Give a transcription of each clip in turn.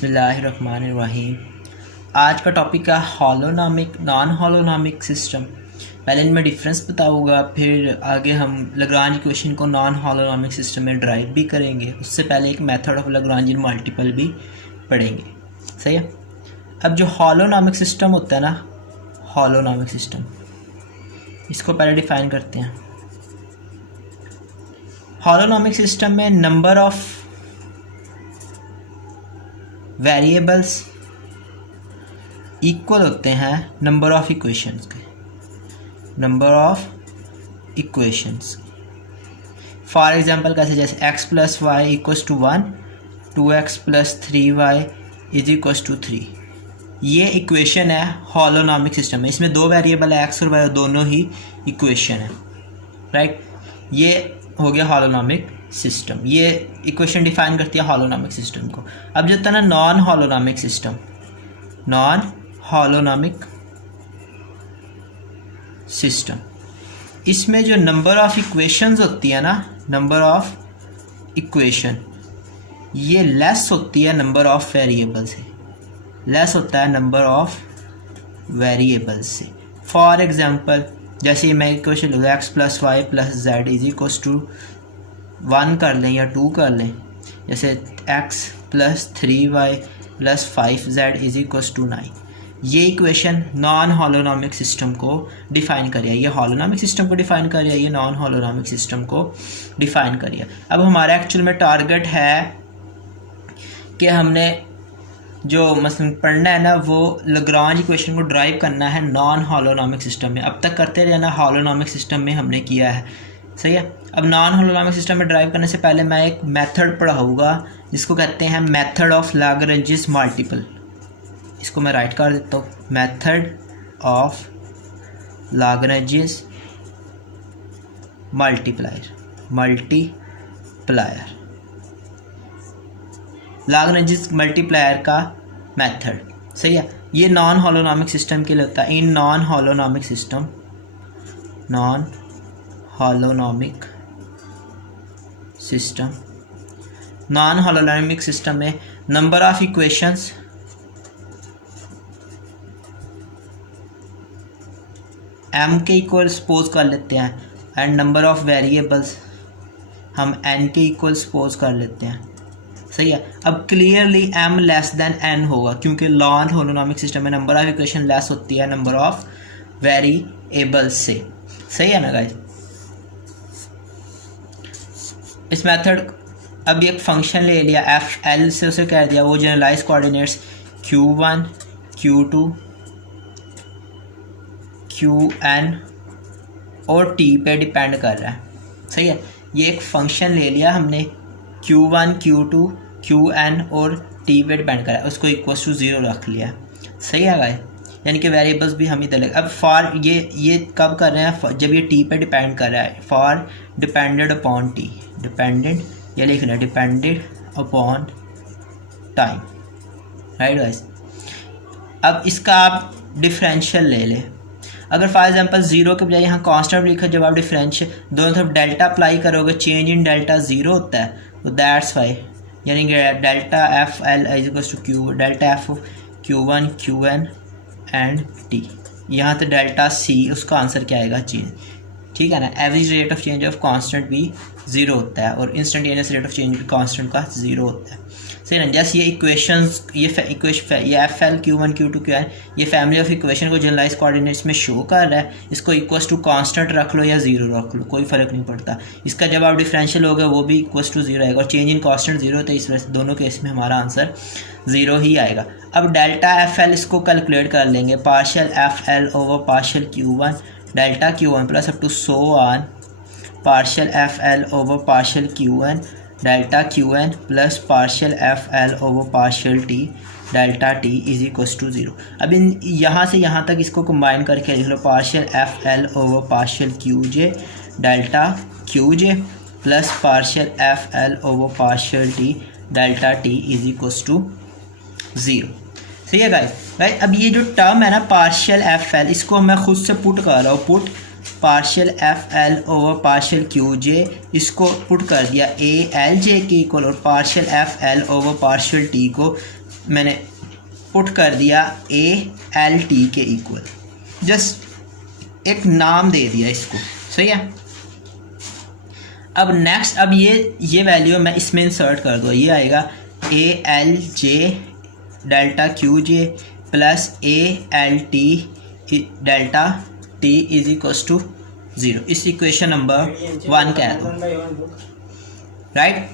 बिस्मिल्लाहिर्रहमानिर्रहीम। आज का टॉपिक है हॉलोनॉमिक नॉन हॉलोनॉमिक सिस्टम। पहले इनमें डिफरेंस बताऊंगा, फिर आगे हम लैग्रांज इक्वेशन को नॉन हॉलोनॉमिक सिस्टम में ड्राइव भी करेंगे। उससे पहले एक मेथड ऑफ लैग्रांजियन मल्टीपल भी पढ़ेंगे। सही है। अब जो हॉलोनॉमिक सिस्टम होता है ना, हॉलोनॉमिक सिस्टम, इसको पहले डिफाइन करते हैं। हॉलोनॉमिक सिस्टम में नंबर ऑफ वेरिएबल्स इक्वल होते हैं नंबर ऑफ इक्वेशंस के। Number of equations for example कैसे, जैसे x plus y equals to 1, 2x plus 3y is equals to 3। ये इक्वेशन है हॉलोनॉमिक सिस्टम में। इसमें दो वेरिएबल है x और y, और दोनों ही इक्वेशन है। राइट, ये हो गया हॉलोनॉमिक सिस्टम। ये इक्वेशन डिफाइन करती है हॉलोनॉमिक सिस्टम को। अब जो था ना non holonomic system, non holonomic system, इसमें जो नंबर ऑफ इक्वेशंस होती है ना, नंबर ऑफ इक्वेशन, ये लेस होती है नंबर ऑफ वेरिएबल से, लेस होता है नंबर ऑफ वेरिएबल्स से। फॉर एग्जांपल जैसे मैं इक्वेशन लूँगा x plus y plus z is equals to 1 कर लें या 2 कर लें, जैसे x plus 3y plus 5z is equals to 9। ये इक्वेशन नॉन हॉलोनॉमिक सिस्टम को डिफाइन करिए। ये हॉलोनॉमिक सिस्टम को डिफाइन करिए, ये नॉन हॉलोनॉमिक सिस्टम को डिफाइन करिए। अब हमारा एक्चुअल में टारगेट है कि हमने जो मसलन पढ़ना है ना, वो लैग्रांज इक्वेशन को ड्राइव करना है नॉन हॉलोनॉमिक सिस्टम में। अब तक करते रहे ना, हॉलोनॉमिक सिस्टम में हमने किया है। सही है। अब नॉन हॉलोनॉमिक सिस्टम में ड्राइव करने से पहले मैं एक मेथड पढ़ाऊँगा जिसको कहते हैं मेथड ऑफ लैग्रेंजियस मल्टीपल। इसको मैं राइट कर देता हूँ, मेथड ऑफ लैग्रेंजियस मल्टीप्लायर। लैग्रेंजियस मल्टीप्लायर का मेथड। सही है। ये नॉन हॉलोनॉमिक सिस्टम के लिए होता है। In non holonomic system, non holonomic system, non holonomic system में नंबर ऑफ इक्वेशंस m के इक्वल सपोज कर लेते हैं, एंड नंबर ऑफ वेरिएबल्स हम n के इक्वल सपोज कर लेते हैं। सही है। अब clearly m less than n होगा, क्योंकि नॉन हॉलोनॉमिक सिस्टम में नंबर ऑफ इक्वेशन लेस होती है नंबर ऑफ वेरिएबल्स से। सही है ना गाइस। इस मेथड, अब एक फंक्शन ले लिया एफ एल से, उसे कह दिया वो generalize coordinates q1 q2 qn और t पे डिपेंड कर रहा है। सही है। ये एक फंक्शन ले लिया हमने, q1 q2 qn और t पे डिपेंड कर रहा है, उसको इक्वल्स टू 0 रख लिया। सही है गाइस, यानी कि वेरिएबल्स भी हम ही दे। अब फॉर ये कब कर रहे हैं, जब ये t पे डिपेंड कर रहा है। For depended upon t, dependent, ये लिख रहा है depended upon time. Right guys. अब इसका आप डिफरेंशियल ले लें। अगर फॉर एग्जांपल 0 के बजाय यहाँ कांस्टेंट लिखा, जब आप डिफरेंशियल दोनों तरफ डेल्टा अप्लाई करोगे, चेंज इन डेल्टा 0 होता है, तो दैट्स वाई, यानी कि delta f l is equals to q, delta f q1 qn and t। यहाँ तो डेल्टा c, उसका आंसर क्या आएगा, चेंज। ठीक है ना। Average rate of change of constant भी 0 होता है, और इंस्टेंटेनियस रेट ऑफ चेंज भी कांस्टेंट का 0 होता है। सही ना। जैसे ये इक्वेशंस, ये F L q1 q2 qn, ये फैमिली ऑफ इक्वेशन को जनरलाइज कोऑर्डिनेट्स में शो कर रहा है। इसको इक्वल्स टू कांस्टेंट रख लो या 0 रख लो, कोई फ़र्क नहीं पड़ता। इसका जब आप डिफरेंशियल होगा वो भी इक्वल्स टू 0 आएगा, और चेंज इन कांस्टेंट 0 होता है, इस वजह से दोनों केस में हमारा आंसर 0 ही आएगा। अब डेल्टा एफ एल इसको कैलकुलेट कर लेंगे, partial F L over partial q1 delta q1 plus up to so on partial F L over partial q1 delta qn plus partial F L over partial t delta t is equals to 0। अब इन यहाँ से यहाँ तक इसको combine करके लिख लो, partial F L over partial qj delta qj plus partial F L over partial t delta t is equals to 0। सही है गाइस। अब ये जो टर्म है ना पार्शियल एफ एल, इसको मैं खुद से पुट कर रहा हूँ, put partial F L over partial Q J, इसको पुट कर दिया ए एल जे के इक्वल, और partial F L over partial T को मैंने पुट कर दिया ए एल टी के इक्वल, जस्ट एक नाम दे दिया इसको, सही है। अब नेक्स्ट, अब ये वैल्यू मैं इसमें इंसर्ट कर दो, ये आएगा a l j delta q j plus a l t delta t is equals to 0। इस इक्वेशन नंबर 1 कह दो, राइट।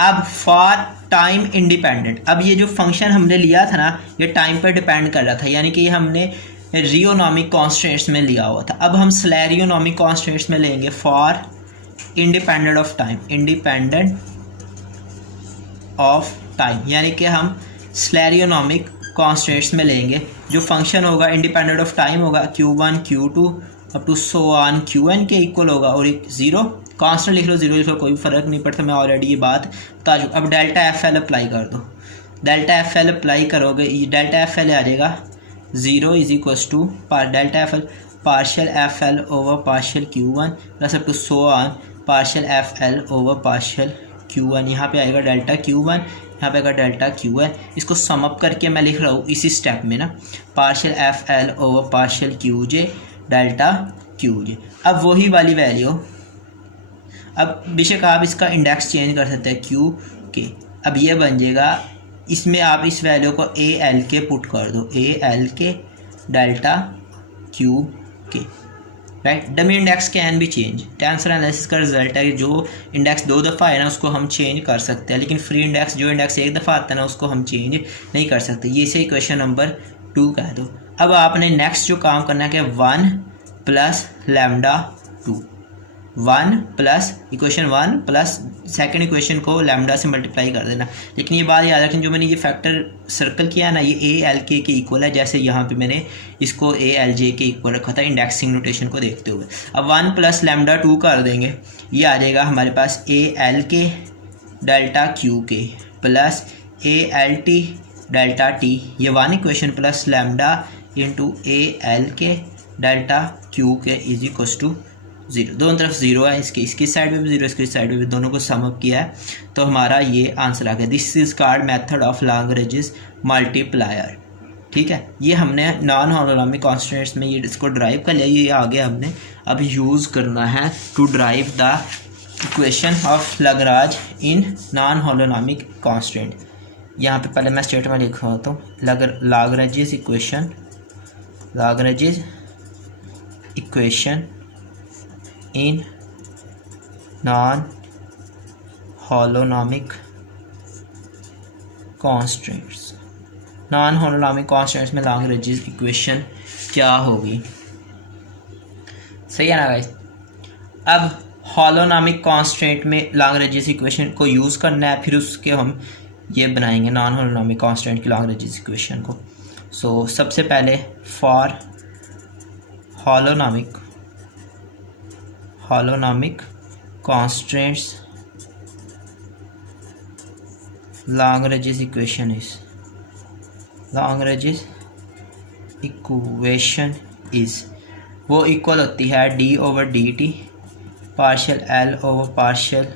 अब फॉर टाइम इंडिपेंडेंट, अब ये जो फंक्शन हमने लिया था ना, ये टाइम पर डिपेंड कर रहा था, यानी कि ये हमने रियोनॉमिक कॉन्स्टेंट्स में लिया हुआ था। अब हम स्लेरियोनॉमिक कॉन्स्टेंट्स में लेंगे for independent of time, independent of time, यानी कि हम स्लेरियोनॉमिक कॉन्स्टेंट्स में लेंगे। जो फंक्शन होगा इंडिपेंडेंट ऑफ टाइम होगा Q1 Q2 up to so on Qn के इक्वल होगा, और एक 0 कांस्टेंट लिख लो, 0 लिख लो, कोई फ़र्क नहीं पड़ता, मैं ऑलरेडी ये बात बता चुका। अब डेल्टा एफ एल अप्लाई कर दो, डेल्टा एफ एल अप्लाई करोगे, ये डेल्टा एफ एल आ जाएगा 0 is equals to delta f l partial F L over partial Q1 plus up to so on partial F L over partial Q1। यहाँ पे आएगा delta Q1, यहाँ पे आएगा डेल्टा Qn। इसको सम अप करके मैं लिख रहा हूँ इसी स्टेप में ना, partial F L over partial Qj delta Qj। अब वही वाली वैल्यू, अब बेशक आप इसका इंडेक्स चेंज कर सकते हैं Q के, अब ये बन जाएगा, इसमें आप इस वैल्यू को ए एल के पुट कर दो, ए एल के डेल्टा Q के, राइट। डमी इंडेक्स कैन भी चेंज, टेंसर एनालिसिस का रिजल्ट है, जो इंडेक्स 2 दफ़ा है ना उसको हम चेंज कर सकते हैं, लेकिन फ्री इंडेक्स जो इंडेक्स 1 दफ़ा आता है ना उसको हम चेंज नहीं कर सकते। ये से इक्वेशन नंबर 2 कह दो। अब आपने नेक्स्ट जो काम करना है कि 1 plus lambda 2, 1 plus equation 1 plus second equation को लैम्डा से मल्टीप्लाई कर देना। लेकिन ये बात याद रखें, जो मैंने ये फैक्टर सर्कल किया है ना, ये ए एल के इक्वल है, जैसे यहाँ पे मैंने इसको ए एल जे के इक्वल रखा था इंडेक्सिंग नोटेशन को देखते हुए। अब 1 प्लस लैम्डा 2 कर देंगे, ये आ जाएगा हमारे पास ए एल के डेल्टा क्यू के plus a l t delta T, ये 1 equation plus lambda into A L के डेल्टा क्यू के इज इक्वल्स टू 0। दोनों तरफ 0 है, इसकी साइड में भी 0, इसकी साइड में भी, दोनों को सम अप किया है तो हमारा ये आंसर आ गया। This is called method of Lagrange multiplier, ठीक है। ये हमने नॉन होलोनॉमिक कॉन्स्टेंट्स में ये इसको ड्राइव कर लिया, ये आगे हमने अब यूज़ करना है to drive the equation of Lagrange in non holonomic constant. यहाँ पे पहले मैं स्टेटमेंट लिख रहा हूँ, Lagrange equation, Lagrange equation in non-holonomic constants। Non holonomic constants में लैग्रेंज इक्वेशन क्या होगी, सही है ना गाइस। अब होलोनॉमिक कॉन्स्टेंट में लैग्रेंज इक्वेशन को यूज़ करना है, फिर उसके हम ये बनाएंगे नॉन होलोनॉमिक कॉन्स्टेंट की लैग्रेंज इक्वेशन को। सो सबसे पहले for holonomic constraints Lagrange equation is वो इक्वल होती है d over D T partial l over partial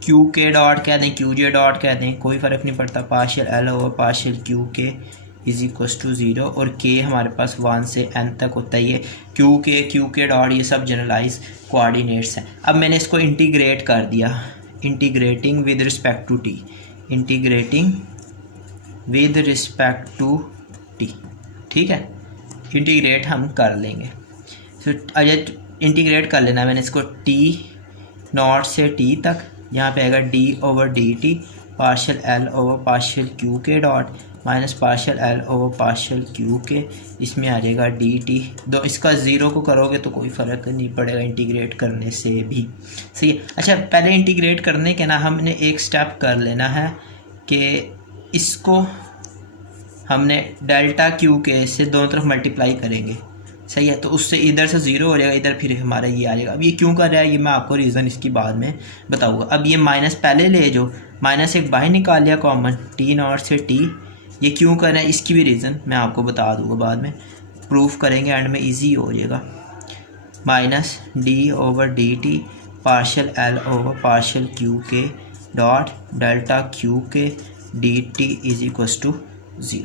q के डॉट कह दें, q j डॉट कह दें, कोई फ़र्क नहीं पड़ता, partial l over partial q के इज इक्वल्स टू 0, और k हमारे पास 1 से n तक होता है। ये q के डॉट ये सब जनरलाइज कोऑर्डिनेट्स हैं। अब मैंने इसको इंटीग्रेट कर दिया, integrating with respect to t, integrating with respect to t, ठीक है। इंटीग्रेट हम कर लेंगे, तो इंटीग्रेट कर लेना मैंने इसको t नॉट से t तक, यहाँ पे आएगा d over D T partial l over partial q के dot minus partial l over partial q के, इसमें आ जाएगा डी टी। दो इसका 0 को करोगे तो कोई फ़र्क नहीं पड़ेगा इंटीग्रेट करने से भी, सही है। अच्छा, पहले इंटीग्रेट करने के ना हमने एक स्टेप कर लेना है कि इसको हमने डेल्टा क्यू के से दोनों तरफ मल्टीप्लाई करेंगे, सही है। तो उससे इधर से 0 हो जाएगा, इधर फिर हमारा ये आ जाएगा। अब ये क्यों कर रहा है ये मैं आपको रीज़न इसकी बाद में बताऊँगा। अब ये माइनस पहले ले जो, माइनस एक बाहर निकाल लिया कॉमन, टी नॉट से टी, ये क्यों कर रहा है इसकी भी रीज़न मैं आपको बता दूंगा बाद में, प्रूफ करेंगे एंड में इजी हो जाएगा। Minus D over D T partial l over partial q के डॉट डेल्टा q के d t is equal to 0।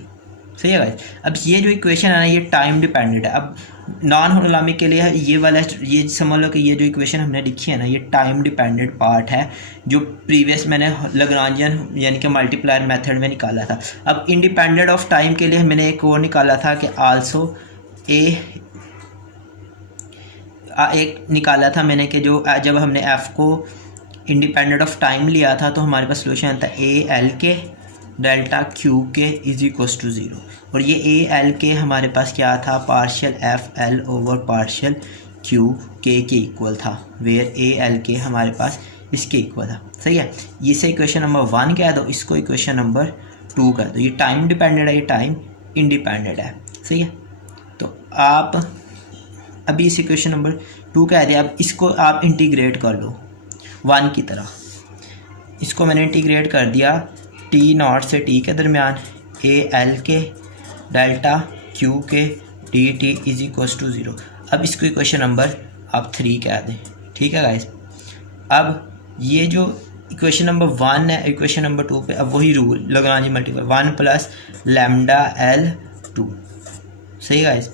सही है गाइस। अब ये जो इक्वेशन है ना ये टाइम डिपेंडेंट है। अब नॉन होलोनॉमिक के लिए ये वाला ये समझ लो कि ये जो इक्वेशन हमने लिखी है ना ये टाइम डिपेंडेंट पार्ट है जो प्रीवियस मैंने लाग्रांजियन यानी कि मल्टीप्लायर मेथड में निकाला था। अब इंडिपेंडेंट ऑफ टाइम के लिए मैंने एक और निकाला था कि आल्सो एक निकाला था मैंने कि जो जब हमने एफ़ को इंडिपेंडेंट ऑफ टाइम लिया था तो हमारे पास सोल्यूशन आता है ए एल के डेल्टा क्यू के इज इक्वल्स टू 0। और ये ए एल के हमारे पास क्या था, partial F L over partial Q के इक्वल था, वेयर ए एल के हमारे पास इसके इक्वल था। सही है। इसे इक्वेशन नंबर 1 कह दो, इसको इक्वेशन नंबर 2 कह दो। ये टाइम डिपेंडेंट है, ये टाइम इंडिपेंडेंट है। सही है। तो आप अभी इस इक्वेशन नंबर 2 कह दिया, अब इसको आप इंटीग्रेट कर लो 1 की तरह। इसको मैंने इंटीग्रेट कर दिया टी नॉट से टी के दरमियान ए एल के डेल्टा क्यू के d t is equals to 0। अब इसको इक्वेशन नंबर आप 3 कह दें। ठीक है गाइस। अब ये जो इक्वेशन नंबर 1 है इक्वेशन नंबर 2 पे अब वही rule Lagrange multiply 1 plus lambda L 2। सही guys.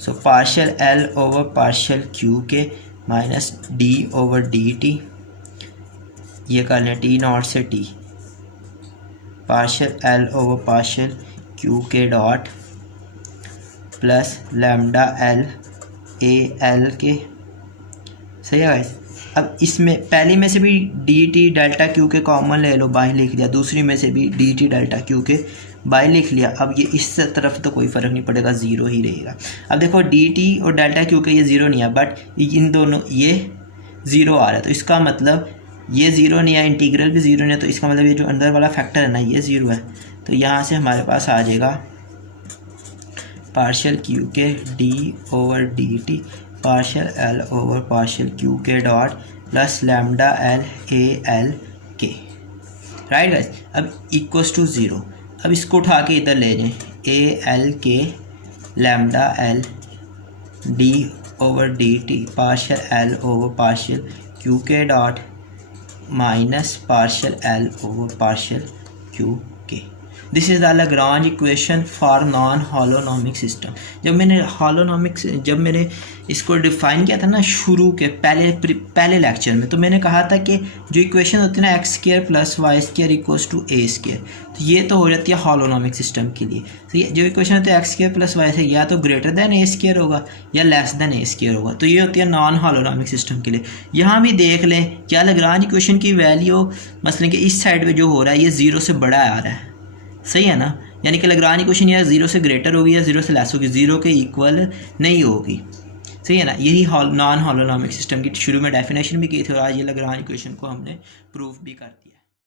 So partial L over partial Q K minus D over D T, ये कर लें टी नॉट से T, partial L over partial Q K dot plus lambda L A L K. सही है guys. अब इसमें पहली में से भी डी टी डेल्टा क्यू के कॉमन ले लो, बाई लिख दिया, दूसरी में से भी डी टी डेल्टा क्यू के बाई लिख लिया। अब ये इस तरफ तो कोई फ़र्क नहीं पड़ेगा, 0 ही रहेगा। अब देखो डी टी और डेल्टा क्यू के ये 0 नहीं है, बट इन दोनों ये 0 आ रहा है, तो इसका मतलब ये 0 नहीं है, इंटीग्रल भी 0 नहीं है, तो इसका मतलब ये जो अंदर वाला फैक्टर है ना ये 0 है। तो यहाँ से हमारे पास आ जाएगा पार्शियल क्यू के D over D T partial L over partial Q K dot plus lambda L A L K. Right guys. अब इक्वल्स टू 0। अब इसको उठा के इधर ले जाएं, A L K lambda L D over D T partial L over partial Q K dot minus partial L over partial Q K. This is the Lagrange equation for non holonomic system. जब मैंने इसको define किया था ना शुरू के पहले lecture में, तो मैंने कहा था कि जो इक्वेशन होती है ना x square plus y square equals to a square, तो ये तो हो जाती है हॉलोनॉमिक सिस्टम के लिए। तो ये जो इक्वेशन होती है एक्स स्क्वायर प्लस वाई से या तो ग्रेटर देन ए स्क्वायर होगा या लेस देन ए स्क्वायर होगा, तो ये होती है नॉन हॉलोनॉमिक सिस्टम के लिए। यहाँ भी देख लें क्या लाग्रांज इक्वेशन की वैल्यू मसलन कि इस साइड पर जो हो रहा है ये 0 से बड़ा आ रहा है। सही है ना। यानी कि लाग्रांज इक्वेशन या 0 से ग्रेटर होगी या 0 से लेस होगी, 0 के इक्वल नहीं होगी। सही है ना। यही नॉन हॉलोनॉमिक सिस्टम की शुरू में डेफिनेशन भी की थी और आज ये लाग्रांज इक्वेशन को हमने प्रूफ भी कर दिया।